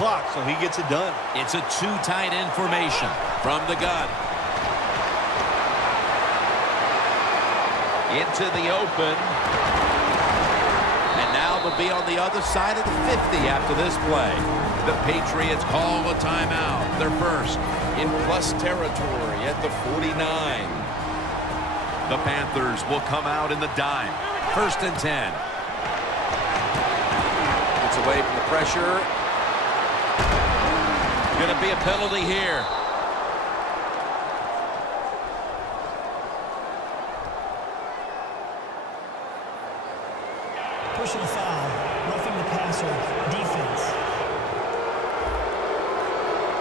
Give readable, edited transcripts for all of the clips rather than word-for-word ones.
clock, so he gets it done. It's a two tight end formation from the gun. Into the open. And now they'll be on the other side of the 50 after this play. The Patriots call a timeout. They're first in plus territory at the 49. The Panthers will come out in the dime. 1st and 10. Gets away from the pressure. Going to be a penalty here. Personal foul, roughing the passer, defense.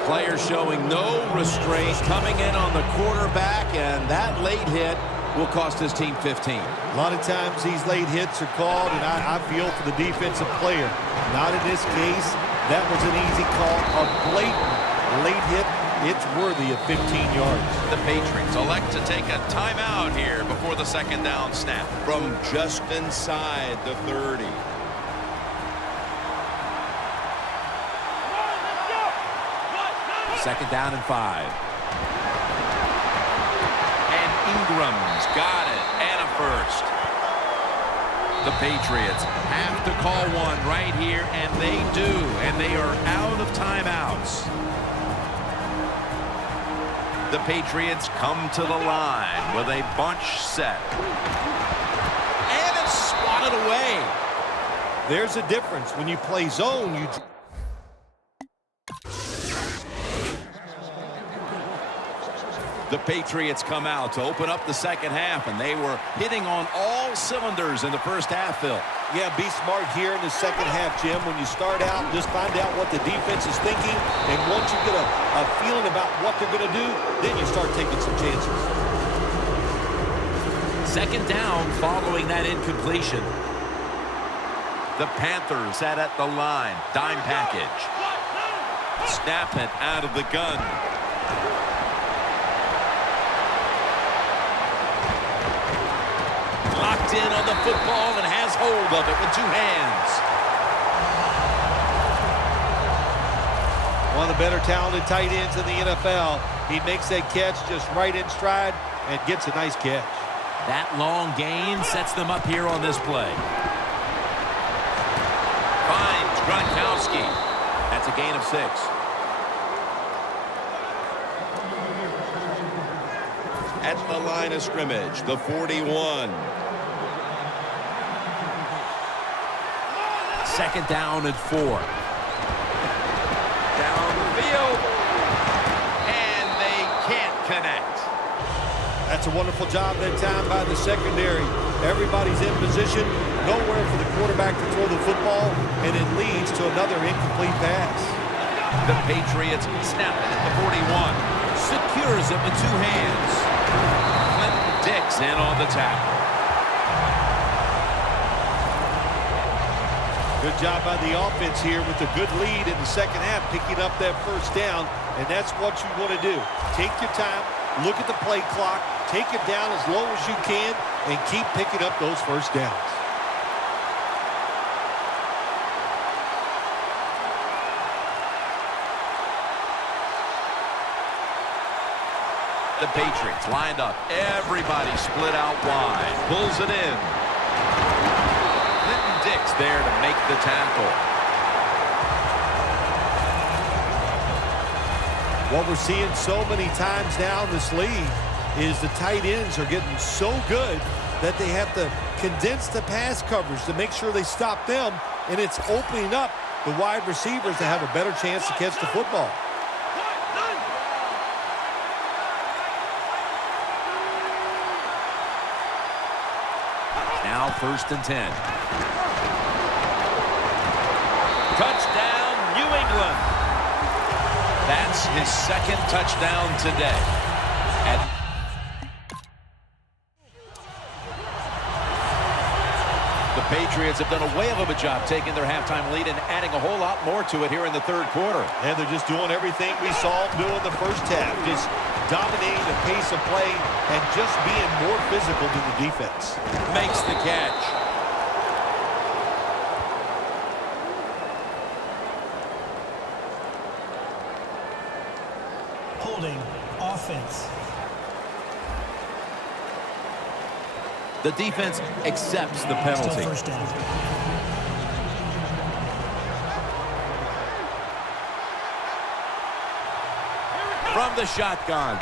Players showing no restraint, coming in on the quarterback, and that late hit will cost his team 15. A lot of times these late hits are called, and I feel for the defensive player. Not in this case. That was an easy call. A blatant late hit. It's worthy of 15 yards. The Patriots elect to take a timeout here before the 2nd down snap from just inside the 30. Second down and 5. And Ingram's got it. And a first. The Patriots have to call one right here, and they do. And they are out of timeouts. The Patriots come to the line with a bunch set. And it's swatted away. There's a difference. When you play zone, you... The Patriots come out to open up the second half, and they were hitting on all cylinders in the first half, Phil. Yeah, be smart here in the second half, Jim. When you start out, just find out what the defense is thinking, and once you get a feeling about what they're going to do, then you start taking some chances. Second down following that incompletion. The Panthers at the line. Dime package. Snap it out of the gun. Locked in on the football and has hold of it with 2 hands. One of the better talented tight ends in the NFL. He makes that catch just right in stride and gets a nice catch. That long gain sets them up here on this play. Finds Gronkowski. That's a gain of 6. At the line of scrimmage, the 41. Second down and 4. Down the field. And they can't connect. That's a wonderful job that time by the secondary. Everybody's in position, nowhere for the quarterback to throw the football, and it leads to another incomplete pass. The Patriots snap it at the 41. Secures it with 2 hands. Clinton Dix in on the tackle. Good job by the offense here with a good lead in the second half, picking up that first down, and that's what you want to do. Take your time, look at the play clock, take it down as low as you can, and keep picking up those first downs. The Patriots lined up. Everybody split out wide. Pulls it in. Clinton Dix there to make the tackle. What we're seeing so many times now in this league is the tight ends are getting so good that they have to condense the pass coverage to make sure they stop them, and it's opening up the wide receivers to have a better chance to catch the football. Now 1st and 10. Touchdown, New England. That's his 2nd touchdown today. The Patriots have done a whale of a job taking their halftime lead and adding a whole lot more to it here in the 3rd quarter. And they're just doing everything we saw them do in the first half. Just dominating the pace of play and just being more physical than the defense. Makes the catch. Holding. Offense. The defense accepts the Still penalty. first down. From the shotgun.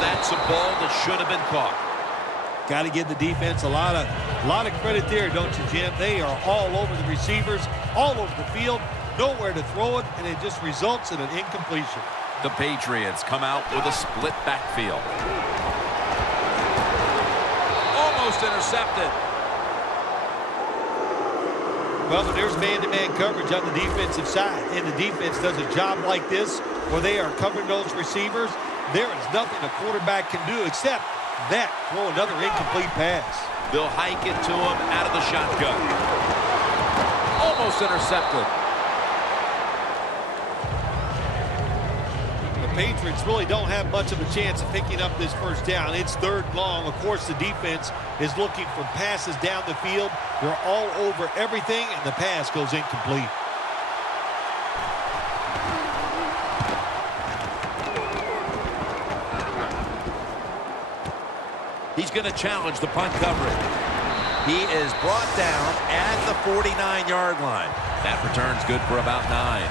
That's a ball that should have been caught. Got to give the defense a lot of credit there, don't you, Jim? They are all over the receivers, all over the field, nowhere to throw it, and it just results in an incompletion. The Patriots come out with a split backfield. Almost intercepted. Well, there's man-to-man coverage on the defensive side, and the defense does a job like this where they are covering those receivers. There is nothing a quarterback can do except that, throw another incomplete pass. They'll hike it to him out of the shotgun. Almost intercepted. The Patriots really don't have much of a chance of picking up this first down. It's third and long. Of course, the defense is looking for passes down the field. They're all over everything, and the pass goes incomplete. He's going to challenge the punt coverage. He is brought down at the 49-yard line. That return's good for about 9.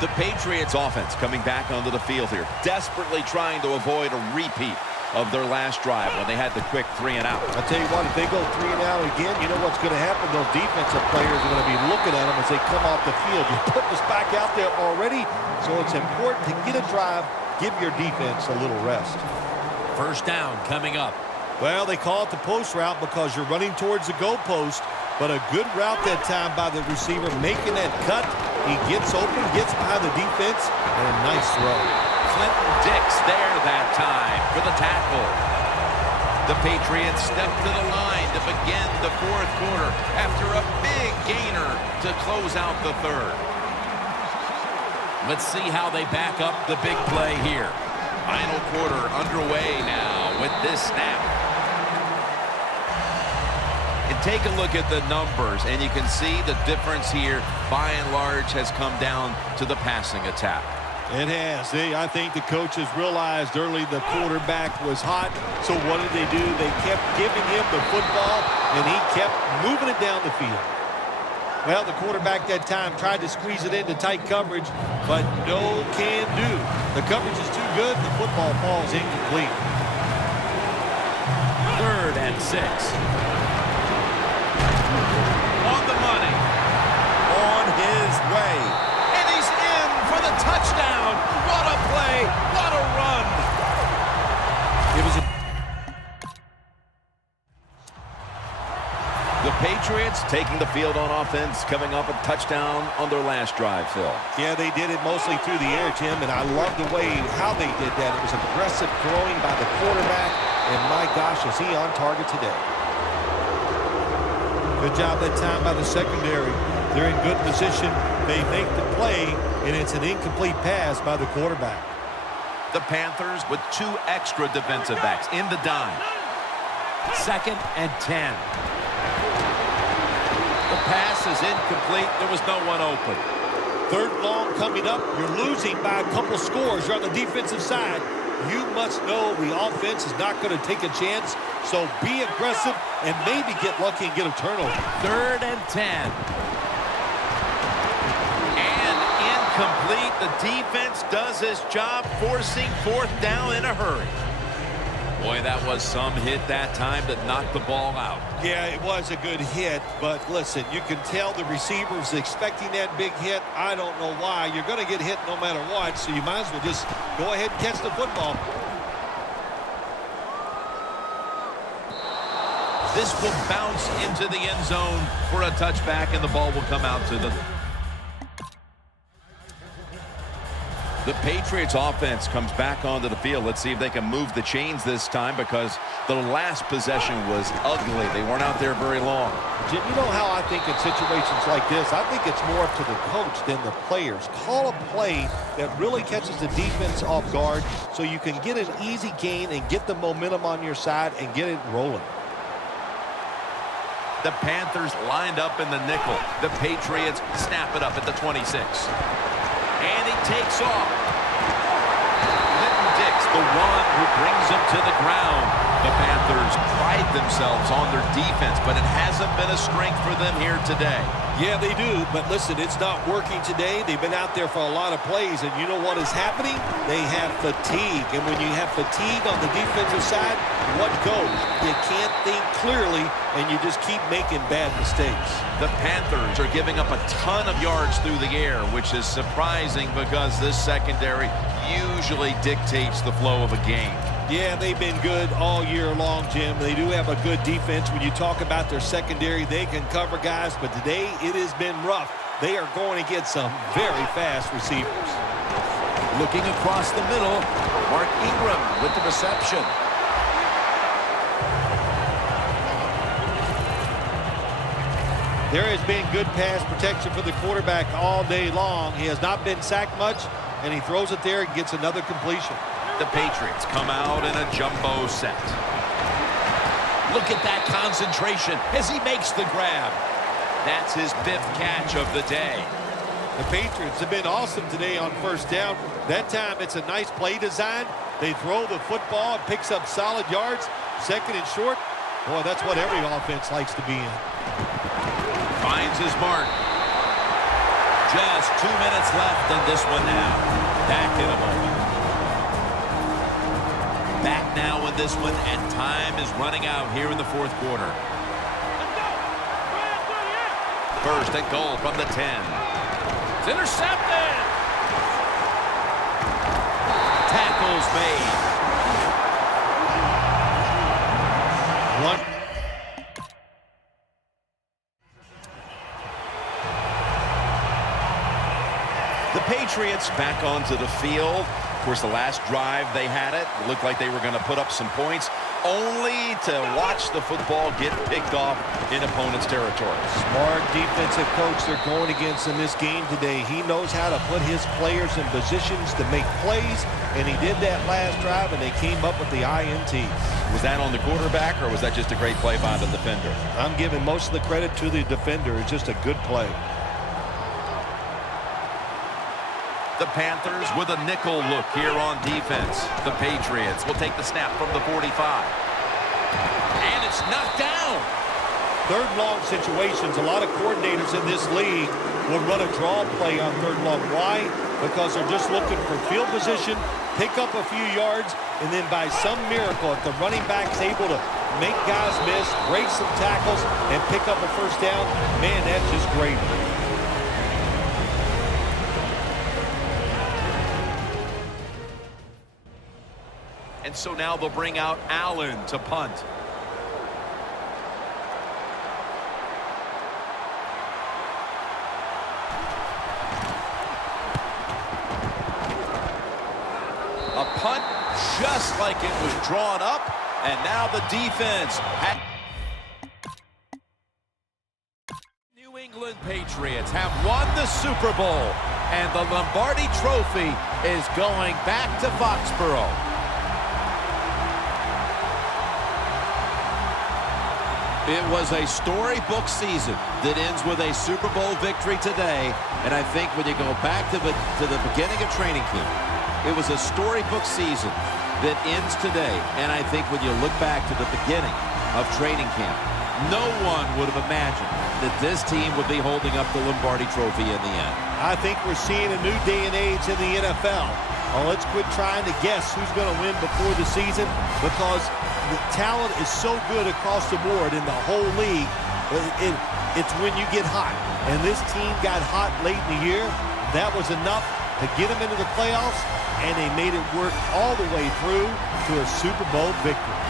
The Patriots offense coming back onto the field here, desperately trying to avoid a repeat of their last drive when they had the quick 3 and out. I'll tell you what, if they go 3 and out again, you know what's going to happen? Those defensive players are going to be looking at them as they come off the field. You're putting us back out there already, so it's important to get a drive, give your defense a little rest. First down coming up. Well, they call it the post route because you're running towards the goal post, but a good route that time by the receiver, making that cut. He gets open, gets behind the defense, and a nice throw. Clinton Dix there that time for the tackle. The Patriots step to the line to begin the fourth quarter after a big gainer to close out the third. Let's see how they back up the big play here. Final quarter underway now with this snap. And take a look at the numbers, and you can see the difference here, by and large, has come down to the passing attack. It has. I think the coaches realized early the quarterback was hot, so what did they do? They kept giving him the football, and he kept moving it down the field. Well, the quarterback that time tried to squeeze it into tight coverage, but no can do. The coverage is too good, the football falls incomplete. 3rd and 6. On the money. On his way. And he's in for the touchdown. What a play. What a run. It was a... The Patriots taking the field on offense, coming off a touchdown on their last drive, Phil. Yeah, they did it mostly through the air, Jim, and I love the way how they did that. It was aggressive throwing by the quarterback, and my gosh, is he on target today. Good job that time by the secondary. They're in good position. They make the play, and it's an incomplete pass by the quarterback. The Panthers with 2 extra defensive backs in the dime. 2nd and 10. The pass is incomplete. There was no one open. 3rd and long coming up. You're losing by a couple scores. You're on the defensive side. You must know the offense is not going to take a chance, so be aggressive and maybe get lucky and get a turnover. 3rd and 10. And incomplete. The defense does its job, forcing 4th down in a hurry. Boy, that was some hit that time that knocked the ball out. Yeah, it was a good hit, but listen, you can tell the receiver's expecting that big hit. I don't know why. You're going to get hit no matter what, so you might as well just go ahead and catch the football. This will bounce into the end zone for a touchback, and the ball will come out to the... The Patriots offense comes back onto the field. Let's see if they can move the chains this time, because the last possession was ugly. They weren't out there very long. Jim, you know how I think in situations like this, I think it's more up to the coach than the players. Call a play that really catches the defense off guard so you can get an easy gain and get the momentum on your side and get it rolling. The Panthers lined up in the nickel. The Patriots snap it up at the 26. And he takes off. Linton Dix, the one who brings him to the ground. The Panthers pride themselves on their defense, but it hasn't been a strength for them here today. Yeah, they do, but listen, it's not working today. They've been out there for a lot of plays, and you know what is happening? They have fatigue, and when you have fatigue on the defensive side, what goes? You can't think clearly, and you just keep making bad mistakes. The Panthers are giving up a ton of yards through the air, which is surprising because this secondary usually dictates the flow of a game. Yeah, they've been good all year long, Jim. They do have a good defense. When you talk about their secondary, they can cover guys, but today it has been rough. They are going to get some very fast receivers. Looking across the middle, Mark Ingram with the reception. There has been good pass protection for the quarterback all day long. He has not been sacked much, and he throws it there and gets another completion. The Patriots come out in a jumbo set. Look at that concentration as he makes the grab. That's his 5th catch of the day. The Patriots have been awesome today on first down. That time it's a nice play design. They throw the football and picks up solid yards. 2nd and short. Boy, that's what every offense likes to be in. Finds his mark. Just 2 minutes left in this one now. Back in a moment. Back now in this one, and time is running out here in the 4th quarter. 1st and goal from the 10. It's intercepted. Tackles made. One. The Patriots back onto the field. Of course, the last drive they had it looked like they were going to put up some points, only to watch the football get picked off in opponent's territory. Smart defensive coach they're going against in this game today. He knows how to put his players in positions to make plays, and he did that last drive, and they came up with the INT. Was that on the quarterback, or was that just a great play by the defender? I'm giving most of the credit to the defender. It's just a good play. The Panthers with a nickel look here on defense. The Patriots will take the snap from the 45. And it's knocked down. 3rd and long situations, a lot of coordinators in this league will run a draw play on 3rd and long. Why? Because they're just looking for field position, pick up a few yards, and then by some miracle, if the running back's able to make guys miss, break some tackles, and pick up a 1st down, man, that's just great. And so now they'll bring out Allen to punt. A punt just like it was drawn up, and now the defense. New England Patriots have won the Super Bowl, and the Lombardi Trophy is going back to Foxborough. It was a storybook season that ends with a Super Bowl victory today, and I think when you go back to the beginning of training camp, it was a storybook season that ends today, and I think when you look back to the beginning of training camp, no one would have imagined that this team would be holding up the Lombardi Trophy in the end. I think we're seeing a new day and age in the NFL. Well, let's quit trying to guess who's going to win before the season, because the talent is so good across the board in the whole league. It's when you get hot. And this team got hot late in the year. That was enough to get them into the playoffs, and they made it work all the way through to a Super Bowl victory.